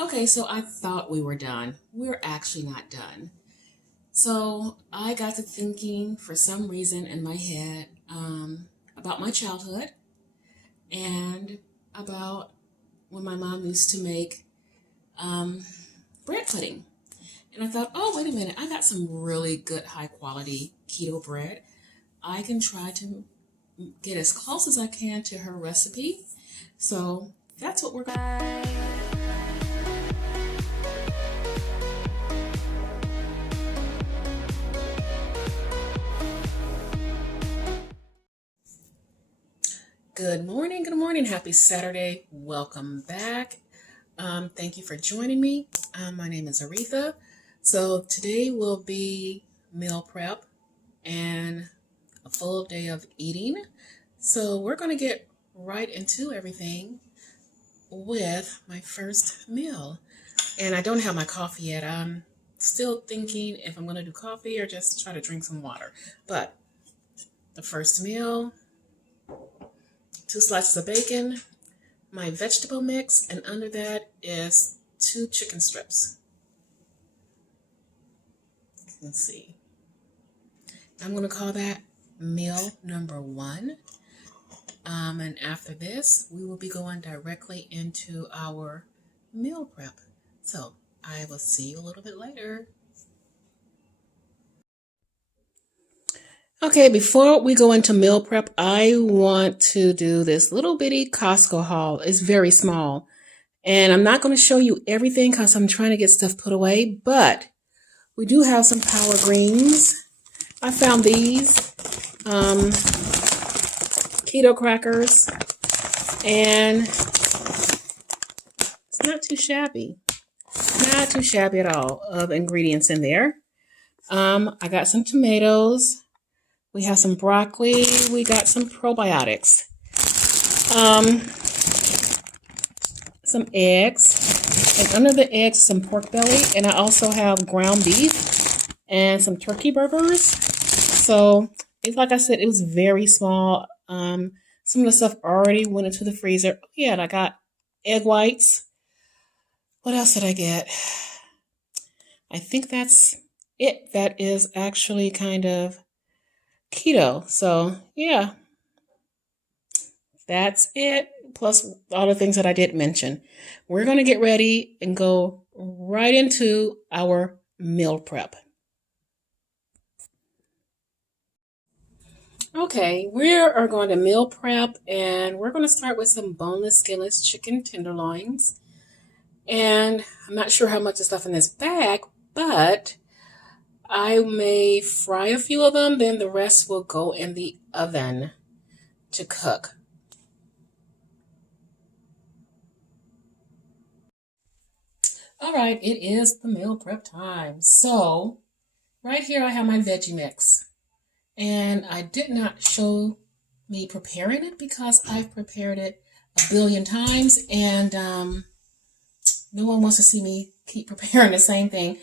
Okay, so I thought we were done. We're actually not done. So I got to thinking for some reason in my head about my childhood and about when my mom used to make um, bread pudding. And I thought, oh, wait a minute, I got some really good high quality keto bread. I can try to get as close as I can to her recipe. So that's what we're going to do. Good morning, happy Saturday. Welcome back. Thank you for joining me. My name is Aretha. So today will be meal prep and a full day of eating. So we're going to get right into everything with my first meal. And I don't have my coffee yet. I'm still thinking if I'm going to do coffee or just try to drink some water. But the first meal, 2 slices of bacon, my vegetable mix, and under that is 2 chicken strips. Let's see. I'm going to call that meal number 1. And after this, we will be going directly into our meal prep. So I will see you a little bit later. Okay, before we go into meal prep, I want to do this little bitty Costco haul. It's very small. And I'm not going to show you everything because I'm trying to get stuff put away, but we do have some power greens. I found these keto crackers, and it's not too shabby. Not too shabby at all of ingredients in there. I got some tomatoes. We have some broccoli. We got some probiotics. Some eggs. And under the eggs, some pork belly. And I also have ground beef and some turkey burgers. So, it's like I said, it was very small. Some of the stuff already went into the freezer. Yeah, and I got egg whites. What else did I get? I think that's it. That is actually kind of keto. So, yeah, that's it. Plus all the things that I did mention. We're going to get ready and go right into our meal prep. Okay, we are going to meal prep, and we're going to start with some boneless, skinless chicken tenderloins. And I'm not sure how much is stuff in this bag, but I may fry a few of them, then the rest will go in the oven to cook. All right, it is the meal prep time. So, right here I have my veggie mix. And I did not show me preparing it because I've prepared it a billion times, and no one wants to see me keep preparing the same thing.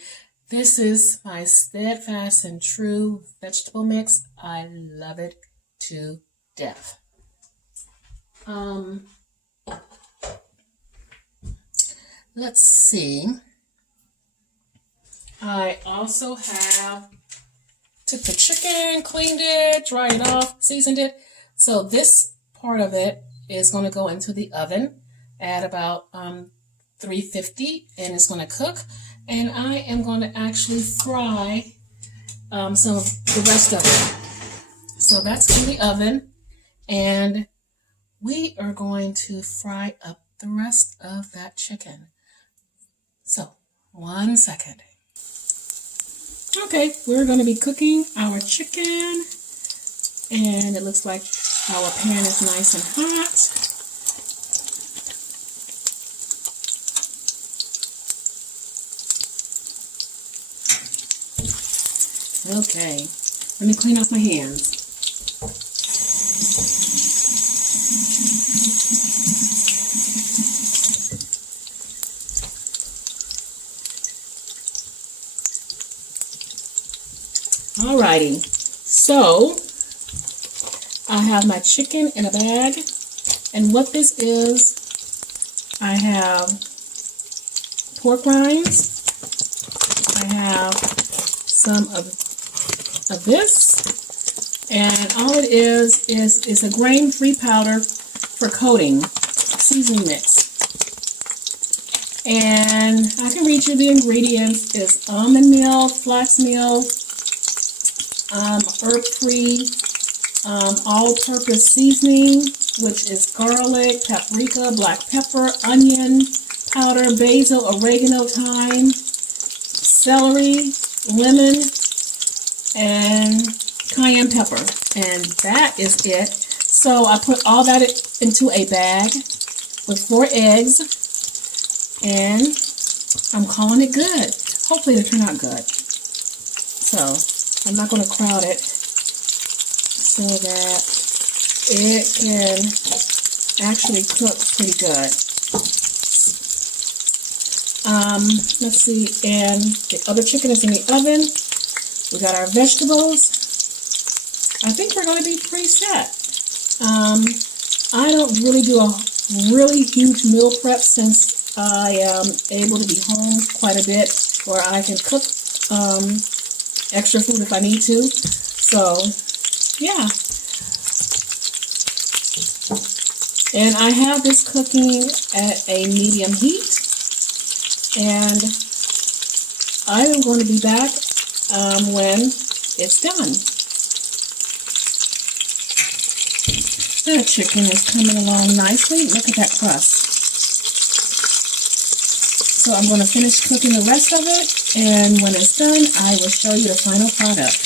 This is my steadfast and true vegetable mix. I love it to death. Let's see. I also have took the chicken, cleaned it, dried it off, seasoned it. So this part of it is going to go into the oven at about 350, and it's going to cook. And I am going to actually fry some of the rest of it. So that's in the oven, and we are going to fry up the rest of that chicken. So, 1 second. Okay, we're going to be cooking our chicken, and it looks like our pan is nice and hot. Okay, let me clean off my hands. Alrighty, so I have my chicken in a bag, and what this is, I have pork rinds. I have some of this. And all it is a grain-free powder for coating, seasoning mix. And I can read you the ingredients. It's almond meal, flax meal, herb-free, all-purpose seasoning, which is garlic, paprika, black pepper, onion powder, basil, oregano, thyme, celery, lemon, and cayenne pepper. And that is it. So I put all that into a bag with 4 eggs, and I'm calling it good. Hopefully it'll turn out good. So I'm not going to crowd it so that it can actually cook pretty good. Let's see, and the other chicken is in the oven. We got our vegetables. I think we're going to be pretty set. I don't really do a really huge meal prep since I am able to be home quite a bit where I can cook extra food if I need to. So, yeah. And I have this cooking at a medium heat. And I am going to be back when it's done. The chicken is coming along nicely. Look at that crust. So I'm going to finish cooking the rest of it, and when it's done, I will show you the final product.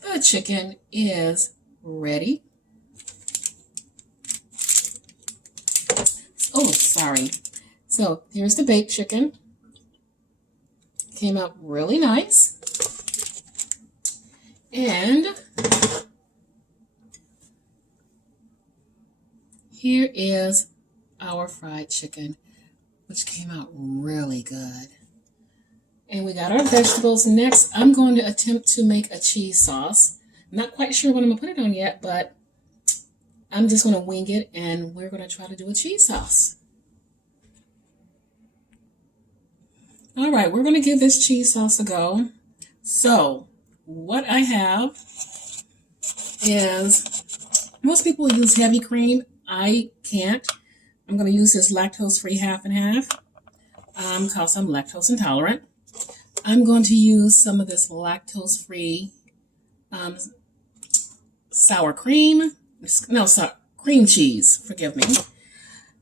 The chicken is ready. Oh, sorry. So here's the baked chicken. Came out really nice. And here is our fried chicken, which came out really good. And we got our vegetables. Next, I'm going to attempt to make a cheese sauce. I'm not quite sure what I'm going to put it on yet, but I'm just going to wing it, and we're going to try to do a cheese sauce. All right, we're going to give this cheese sauce a go. So, what I have is, most people use heavy cream. I can't. I'm going to use this lactose-free half and half because I'm lactose intolerant. I'm going to use some of this lactose-free sour cream. No, cream cheese, forgive me.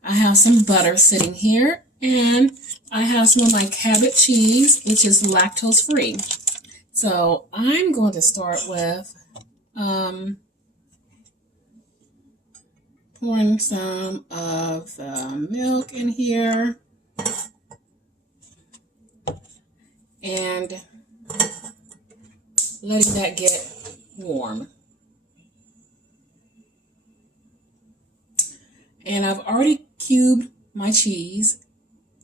I have some butter sitting here, and I have some of my Cabot cheese, which is lactose-free. So I'm going to start with pouring some of the milk in here and letting that get warm. And I've already cubed my cheese.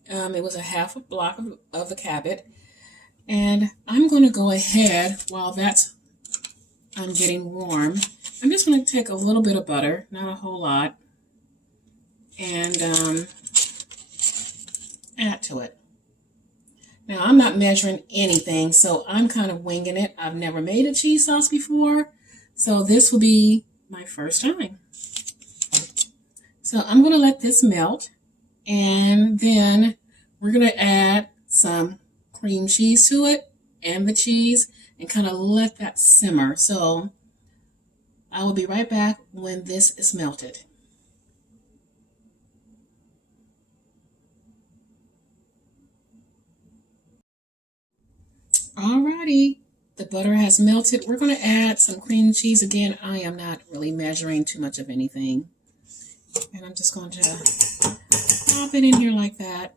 It was a half a block of the Cabot. And I'm going to go ahead while that's getting warm. I'm just going to take a little bit of butter, not a whole lot, and add to it. Now, I'm not measuring anything, so I'm kind of winging it. I've never made a cheese sauce before, so this will be my first time. So I'm going to let this melt, and then we're going to add some cream cheese to it and the cheese and kind of let that simmer. So I will be right back when this is melted. Alrighty, the butter has melted. We're going to add some cream cheese. Again, I am not really measuring too much of anything. And I'm just going to pop it in here like that.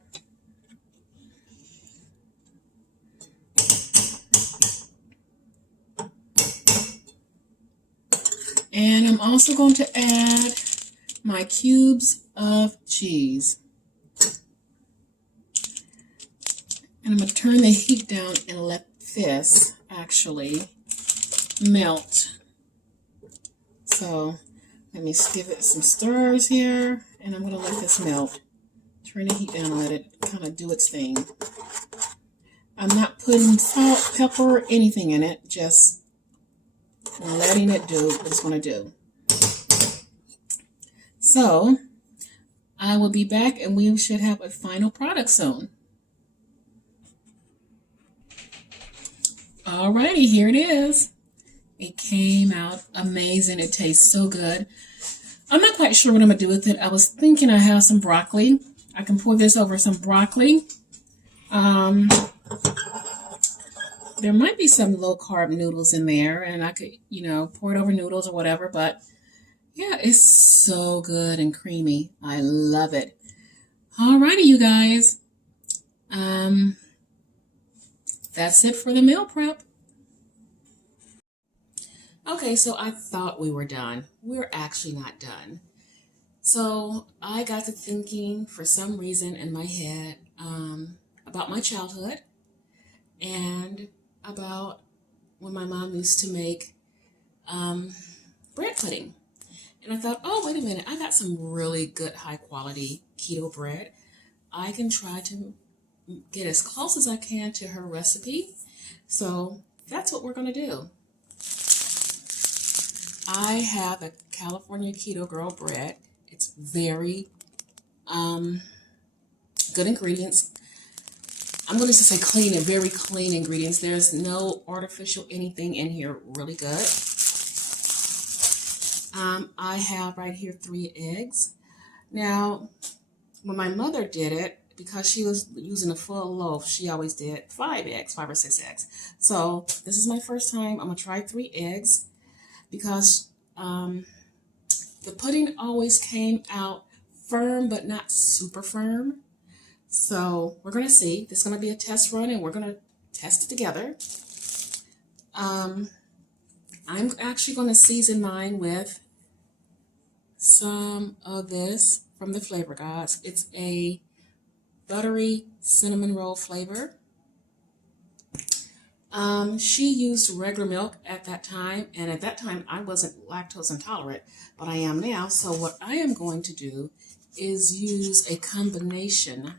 And I'm also going to add my cubes of cheese. And I'm going to turn the heat down and let this actually melt. So let me give it some stirs here, and I'm going to let this melt. Turn the heat down and let it kind of do its thing. I'm not putting salt, pepper, anything in it. Just letting it do what it's going to do. So I will be back and we should have a final product soon. Alrighty, here it is. It came out amazing. It tastes so good. I'm not quite sure what I'm going to do with it. I was thinking I have some broccoli. I can pour this over some broccoli. There might be some low-carb noodles in there, and I could, pour it over noodles or whatever. But, yeah, it's so good and creamy. I love it. Alrighty, you guys. That's it for the meal prep. Okay, so I thought we were done. We're actually not done. So I got to thinking for some reason in my head about my childhood and about when my mom used to make bread pudding. And I thought, oh, wait a minute, I got some really good high quality keto bread. I can try to get as close as I can to her recipe. So that's what we're going to do. I have a California Keto Girl bread. It's very good ingredients. I'm going to say clean and very clean ingredients. There's no artificial anything in here. Really good. I have right here 3 eggs. Now, when my mother did it, because she was using a full loaf, she always did 5 or 6 eggs. So this is my first time. I'm going to try 3 eggs because the pudding always came out firm, but not super firm. So we're going to see. This is going to be a test run, and we're going to test it together. I'm actually going to season mine with some of this from the Flavor Gods. It's a buttery cinnamon roll flavor. She used regular milk at that time, and at that time I wasn't lactose intolerant, but I am now. So what I am going to do is use a combination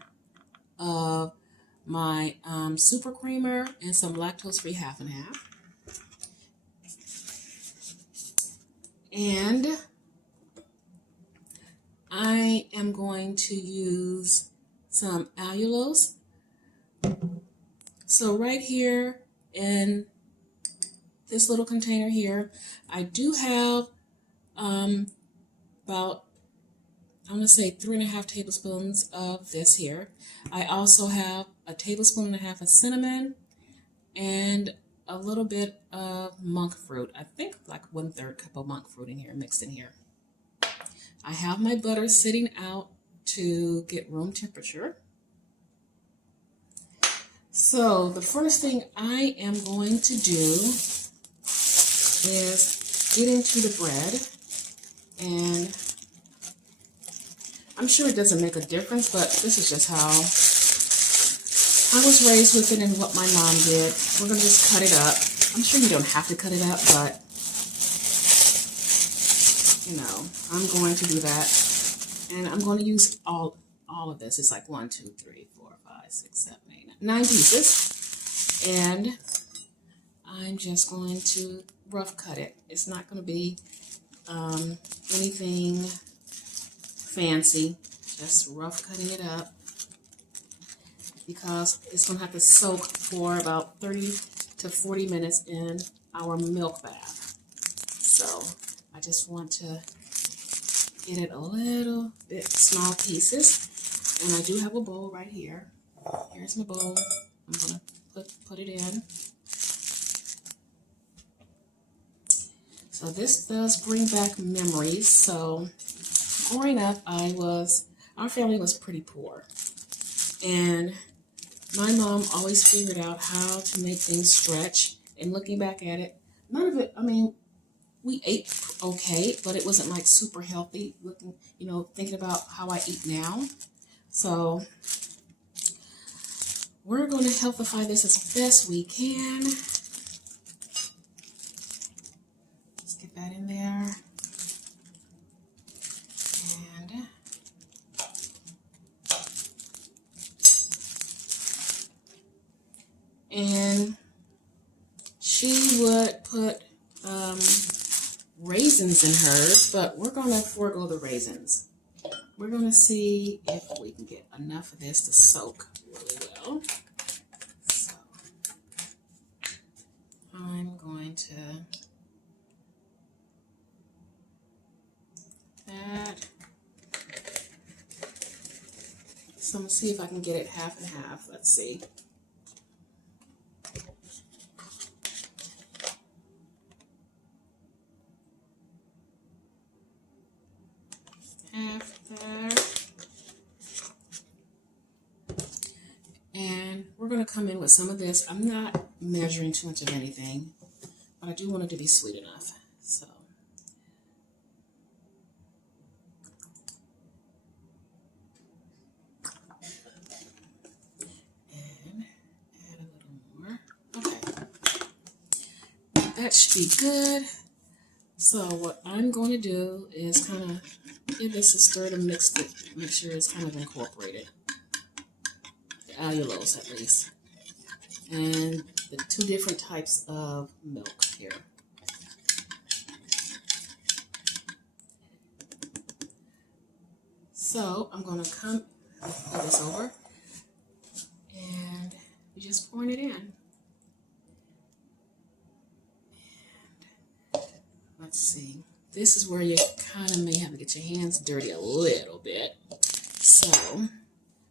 of my super creamer and some lactose-free half and half. And I am going to use some allulose. So right here in this little container here, I do have about, I'm going to say 3.5 tablespoons of this here. I also have a 1.5 tablespoons of cinnamon and a little bit of monk fruit. I think like 1/3 cup of monk fruit in here, mixed in here. I have my butter sitting out to get room temperature. So the first thing I am going to do is get into the bread, and I'm sure it doesn't make a difference, but this is just how I was raised with it and what my mom did. We're going to just cut it up. I'm sure you don't have to cut it up, but I'm going to do that. And I'm going to use all of this. It's like 1, 2, 3, 4, 5, 6, 7, 8, 9 pieces. And I'm just going to rough cut it. It's not going to be anything fancy. Just rough cutting it up because it's going to have to soak for about 30 to 40 minutes in our milk bath. So I just want to get it a little bit small pieces. And I do have a bowl right here. Here's my bowl. I'm going to put it in. So this does bring back memories. So growing up, our family was pretty poor. And my mom always figured out how to make things stretch. And looking back at it, none of it, we ate okay, but it wasn't like super healthy thinking about how I eat now. So we're going to healthify this as best we can. Just get that in there. And and she would put raisins in hers, but we're going to forego the raisins. We're going to see if we can get enough of this to soak really well. So I'm going to add. So I'm going to see if I can get it half and half. Let's see. Half there. And we're going to come in with some of this. I'm not measuring too much of anything, but I do want it to be sweet enough. So. And add a little more. Okay. That should be good. So what I'm going to do is kind of give this a stir to mix it, make sure it's kind of incorporated. The allulose at least. And the two different types of milk here. So I'm going to come put this over and you're just pouring it in. And let's see. This is where you kind of may have to get your hands dirty a little bit. So,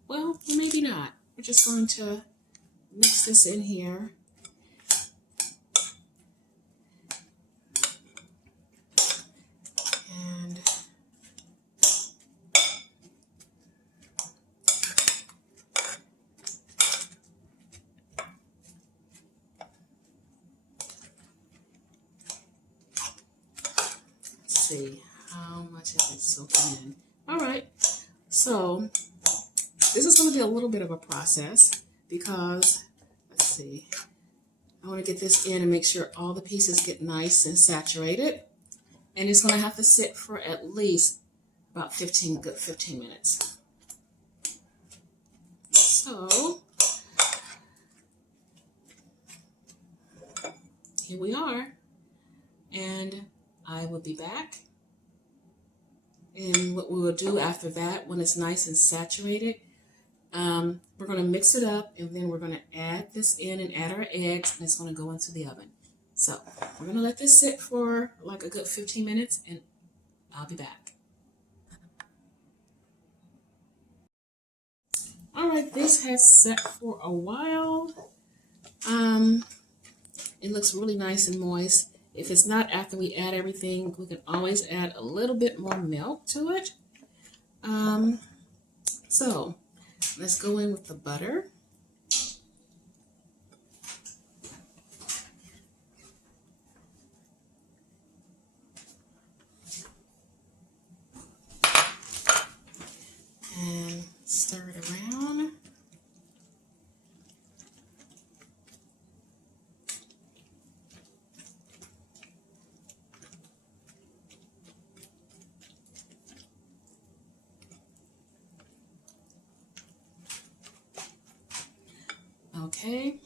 well, maybe not. We're just going to mix this in here. And let's see how much is it soaking in. All right, so this is going to be a little bit of a process because, let's see, I want to get this in and make sure all the pieces get nice and saturated. And it's going to have to sit for at least about good 15 minutes. So, here we are. And I will be back. And what we will do after that, when it's nice and saturated, we're going to mix it up, and then we're going to add this in and add our eggs, and it's going to go into the oven. So we're going to let this sit for like a good 15 minutes, and I'll be back. All right, this has set for a while. It looks really nice and moist. If it's not after we add everything, we can always add a little bit more milk to it. So let's go in with the butter. And stir it around. Okay,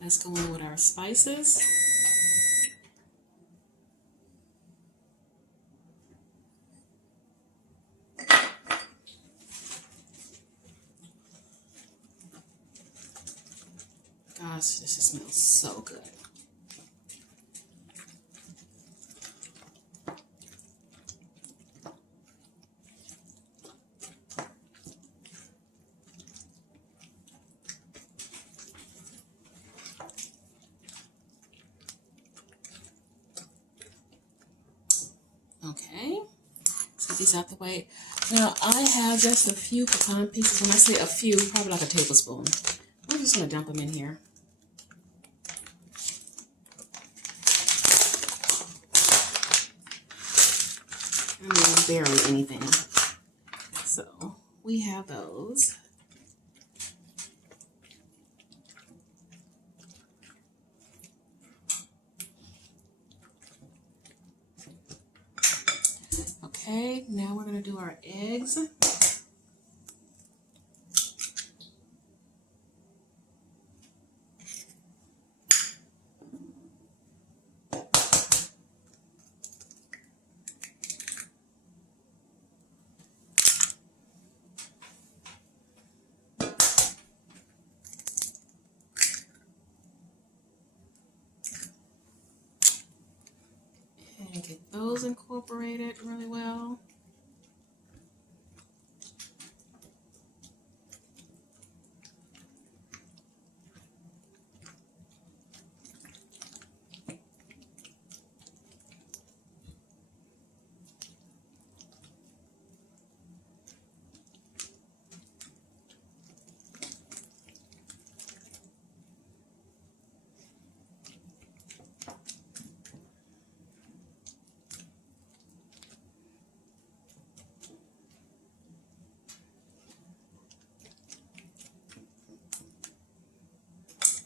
let's go in with our spices. Gosh, this smells so good. Okay, let's get these out the way. Now, I have just a few pecan pieces. When I say a few, probably like a tablespoon. I'm just going to dump them in here. I mean, barely anything. So, we have those. Okay, now we're going to do our eggs. incorporated really well.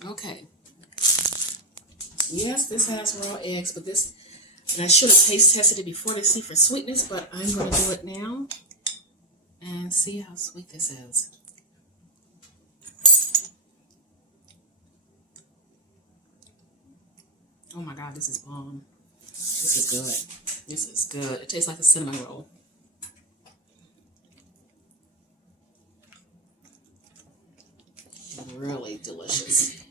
Okay. Yes, this has raw eggs, but this, and I should have taste tested it before to see for sweetness, but I'm going to do it now and see how sweet this is. Oh my God, this is bomb. This is good. This is good. It tastes like a cinnamon roll. Really delicious.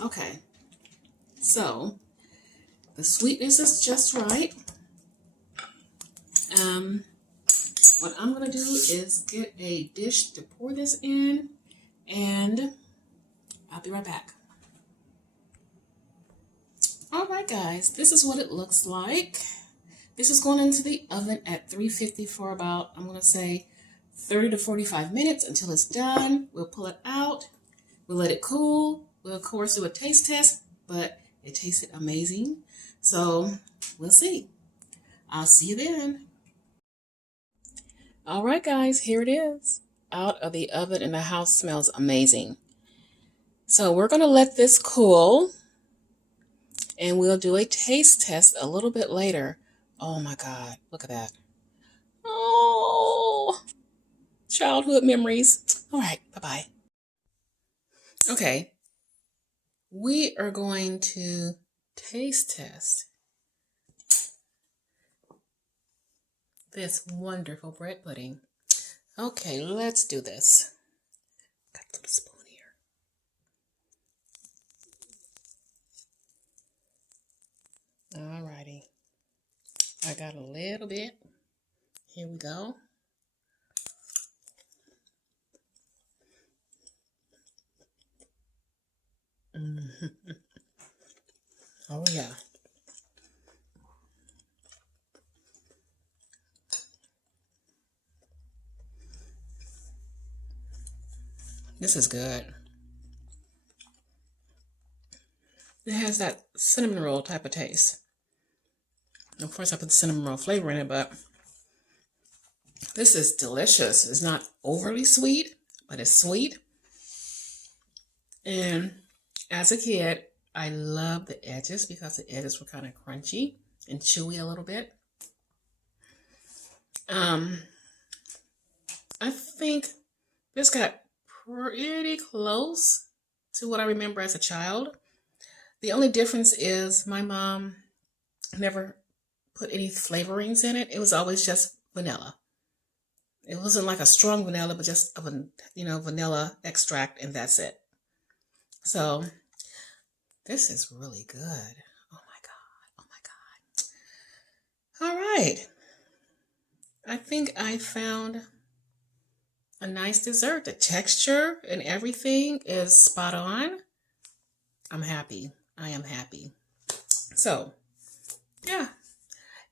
Okay, so the sweetness is just right. What I'm gonna do is get a dish to pour this in, and I'll be right back. All right, guys, this is what it looks like. This is going into the oven at 350 for about, I'm gonna say 30 to 45 minutes until it's done. We'll pull it out. We'll let it cool. We'll, of course, do a taste test, but it tasted amazing. So we'll see. I'll see you then. All right, guys, here it is. Out of the oven, and the house smells amazing. So we're going to let this cool, and we'll do a taste test a little bit later. Oh, my God. Look at that. Oh, childhood memories. All right, bye-bye. Okay. We are going to taste test this wonderful bread pudding. Okay, let's do this. Got a little spoon here. Alrighty. I got a little bit. Here we go. Oh yeah. This is good. It has that cinnamon roll type of taste. Of course, I put the cinnamon roll flavor in it, but this is delicious. It's not overly sweet, but it's sweet. And as a kid, I loved the edges because the edges were kind of crunchy and chewy a little bit. I think this got pretty close to what I remember as a child. The only difference is my mom never put any flavorings in it. It was always just vanilla. It wasn't like a strong vanilla, but just a vanilla extract, and that's it. So this is really good. Oh my God. Oh my God. All right. I think I found a nice dessert. The texture and everything is spot on. I'm happy. I am happy. So, yeah.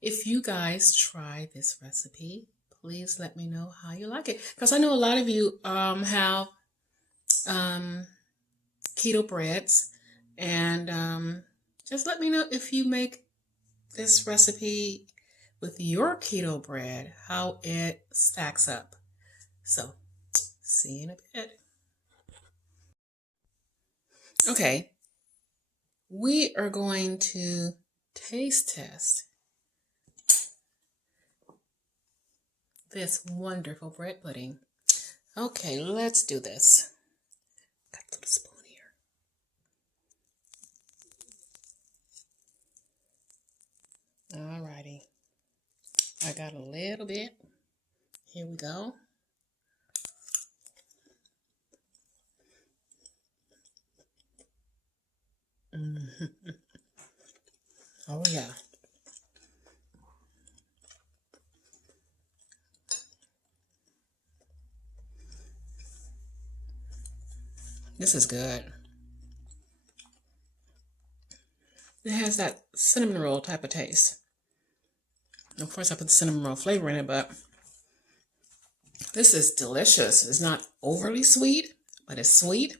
If you guys try this recipe, please let me know how you like it. Because I know a lot of you have keto breads. And just let me know if you make this recipe with your keto bread, how it stacks up. So, see you in a bit. Okay, we are going to taste test this wonderful bread pudding. Okay, let's do this. Got a little spoon here. Alrighty. I got a little bit. Here we go. Oh yeah. This is good. It has that cinnamon roll type of taste. Of course, I put the cinnamon roll flavor in it, but this is delicious. It's not overly sweet, but it's sweet.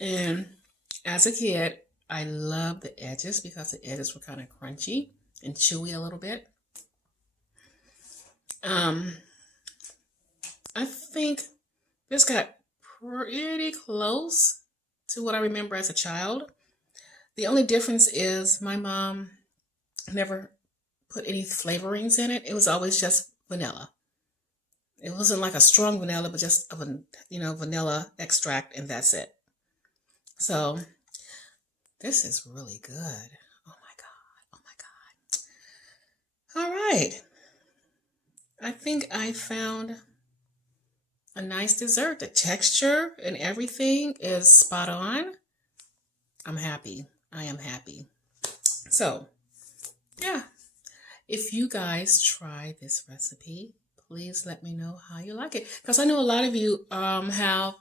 And as a kid, I loved the edges because the edges were kind of crunchy and chewy a little bit. I think this got pretty close to what I remember as a child. The only difference is my mom never put any flavorings in it. It was always just vanilla. It wasn't like a strong vanilla, but just a vanilla extract, and that's it. So this is really good. Oh my God. Oh my God. All right. I think I found a nice dessert. The texture and everything is spot on. I'm happy. I am happy. So, yeah. If you guys try this recipe, please let me know how you like it. Because I know a lot of you have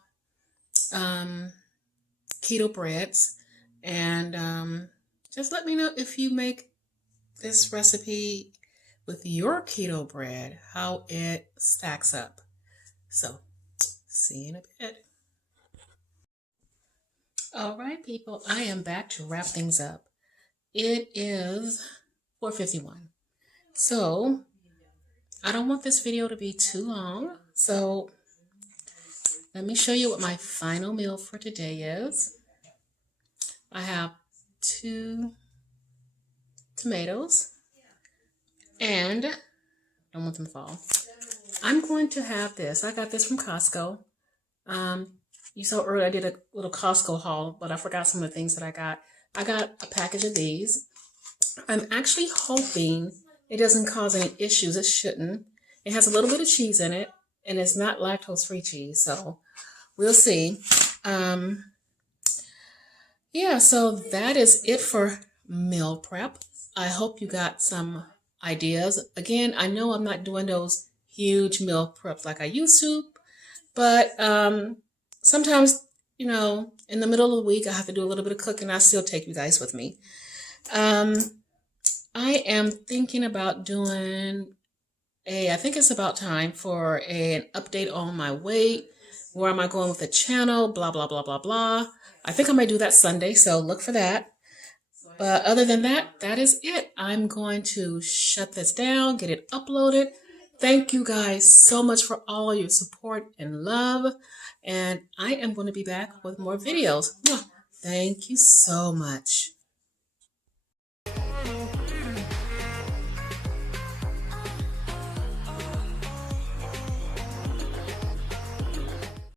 keto breads. And just let me know if you make this recipe with your keto bread, how it stacks up. So, see you in a bit. All right, people, I am back to wrap things up. It is 4:51. So, I don't want this video to be too long. So, let me show you what my final meal for today is. I have 2 tomatoes and don't want them to fall. I'm going to have this. I got this from Costco. You saw earlier I did a little Costco haul, but I forgot some of the things that I got. I got a package of these. I'm actually hoping it doesn't cause any issues. It shouldn't. It has a little bit of cheese in it, and it's not lactose-free cheese, so we'll see. Yeah, so that is it for meal prep. I hope you got some ideas. Again, I know I'm not doing those huge meal preps like I used to, but sometimes, in the middle of the week, I have to do a little bit of cooking. I still take you guys with me. I am thinking about doing I think it's about time for an update on my weight. Where am I going with the channel? Blah, blah, blah, blah, blah. I think I might do that Sunday, so look for that. But other than that, that is it. I'm going to shut this down, get it uploaded. Thank you guys so much for all your support and love. And I am going to be back with more videos. Thank you so much.